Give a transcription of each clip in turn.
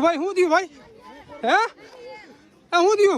भाई हूँ दियो भाई हैं हूँ दियो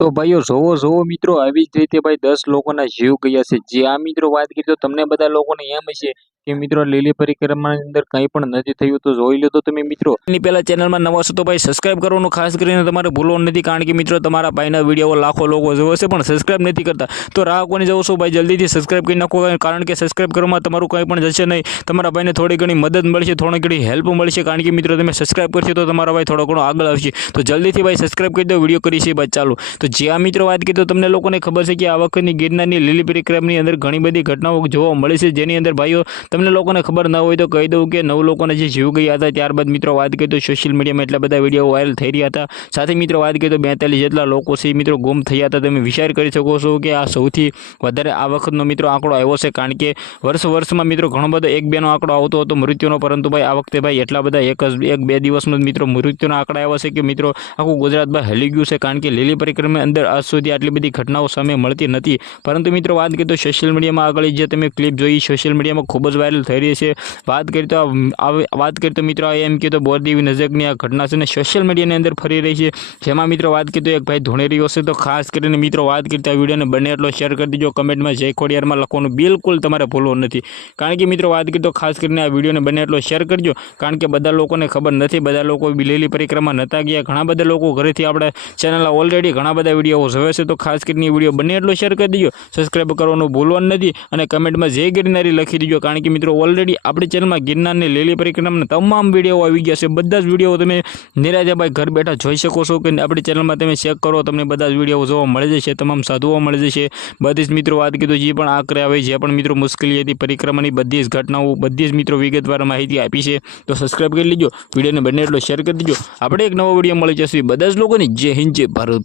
तो भाईओ जोवो जोवो मित्रों આવી જ રીતે ભાઈ 10 લોકોના જીવ ગયા છે। જે આ મિત્રો વાત કરી તો તમને બધા લોકોને એમ હશે કે મિત્રો લીલી પરિક્રમાની અંદર કંઈ પણ નથી થયું તો જોઈ લો તો તમે મિત્રો એની પહેલા ચેનલમાં નવા છો તો ભાઈ સબસ્ક્રાઇબ કરવાનું ખાસ કરીને તમારે ભૂલવાનું નથી કારણ કે મિત્રો તમારા ભાઈના વિડીયો લાખો લોકો જોવે છે પણ સબસ્ક્રાઇબ નથી કરતા તો રાહ કોની જવો છો ભાઈ જલ્દીથી સબસ્ક્રાઇબ કરી નાખો કારણ કે સબસ્ક્રાઇબ કરવામાં તમારું કંઈ પણ જશે નહીં તમારા ભાઈને થોડી ઘણી મદદ મળશે થોડી ઘણી હેલ્પ મળશે કારણ કે મિત્રો તમે સબસ્ક્રાઇબ કરશો તો તમારા ભાઈ થોડો ઘણો આગળ આવશે તો જલ્દીથી ભાઈ સબસ્ક્રાઇબ કરી દો વિડીયો કરી છે ભાઈ ચાલો તો જે આ મિત્રો વાત કરી તો તમને લોકોને ખબર છે કે આ વખતની ગિરનારની લીલી પરિક્રમાની અંદર ઘણી બધી ઘટનાઓ જોવા મળે છે જેની અંદર ભાઈઓ તમને લોકોને ખબર ન હોય તો કહી દઉં કે 9 લોકોને જે જીવ ગયા હતા ત્યારબાદ મિત્રો વાત કરી તો સોશિયલ મીડિયામાં એટલા બધા વિડીયો વાયરલ થઈ રહ્યા હતા સાથે મિત્રો વાત કરી તો 42 જેટલા લોકો છે મિત્રો ગુમ થયા હતા તમે વિચાર કરી શકો છો કે આ સૌથી વધારે આ વખતનો મિત્રો આંકડો આવ્યો છે કારણ કે વર્ષમાં મિત્રો ઘણો બધો 1-2 નો આંકડો આવતો હતો મૃત્યુનો પરંતુ ભાઈ આ વખતે ભાઈ એટલા બધા 1-2 દિવસમાં મિત્રો મૃત્યુના આંકડા આવ્યા છે કે મિત્રો આખું ગુજરાત ભાઈ હલી ગયું છે કારણ કે લીલી પરિક્રમાની અંદર આજ સુધી આટલી બધી ઘટનાઓ સામે મળતી નથી પરંતુ મિત્રો વાત કરીએ તો સોશિયલ મીડિયામાં આગળ જે તમે ક્લિપ જોઈ સોશિયલ મીડિયામાં ખૂબ જ વાયરલ થઈ રહી છે વાત કરીએ તો મિત્રો એમ કે તો બોરદેવી નજીકની આ ઘટના છે ને સોશિયલ મીડિયાની અંદર ફરી રહી છે જેમાં મિત્રો વાત કરીએ તો એક ભાઈ ધોણી રહ્યો છે તો ખાસ કરીને મિત્રો વાત કરીએ તો આ વિડીયોને બને એટલો શેર કરી દીજો કમેન્ટમાં જય ખોડિયારમાં લખવાનું બિલકુલ તમારે ભૂલવું નથી કારણ કે મિત્રો વાત કરીએ તો ખાસ કરીને આ વિડીયોને બને એટલો શેર કરજો કારણ કે બધા લોકોને ખબર નથી બધા લોકો લીલી પરિક્રમા નહોતા ગયા ઘણા બધા લોકો ઘરેથી આપણે ચેનલમાં ઓલરેડી ઘણા બધા વિડીયો જોવે છે તો ખાસ કરીને વિડીયો બને એટલો શેર કરી દીજો સબસ્ક્રાઇબ કરવાનું ભૂલવાનું નથી અને કમેન્ટમાં જય ગિરનારી લખી દીજો કારણ કે મિત્રો ઓલરેડી આપણી ચેનલમાં ગિરનારની લીલી પરિક્રમાના તમામ વિડીયો આવી ગયા છે બધા જ વિડીયો તમે નિરાજાભાઈ ઘર બેઠા જોઈ શકો છો કે આપણી ચેનલમાં તમે ચેક કરો તમને બધા જ વિડીયો જોવા મળી જશે તમામ સાધુઓ મળી જશે બધી જ મિત્રો વાત કીધું જે પણ આકરે આવે જે પણ મિત્રો મુશ્કેલી હતી પરિક્રમાની બધી જ ઘટનાઓ બધી જ મિત્રો વિગતવાર માહિતી આપી છે તો સબસ્ક્રાઇબ કરી લેજો વિડીયોને બને એટલો શેર કરી દીજો આપણે એક નવો વિડીયો મળી જશે બધા જ લોકોને જય હિન્દ જય ભારત।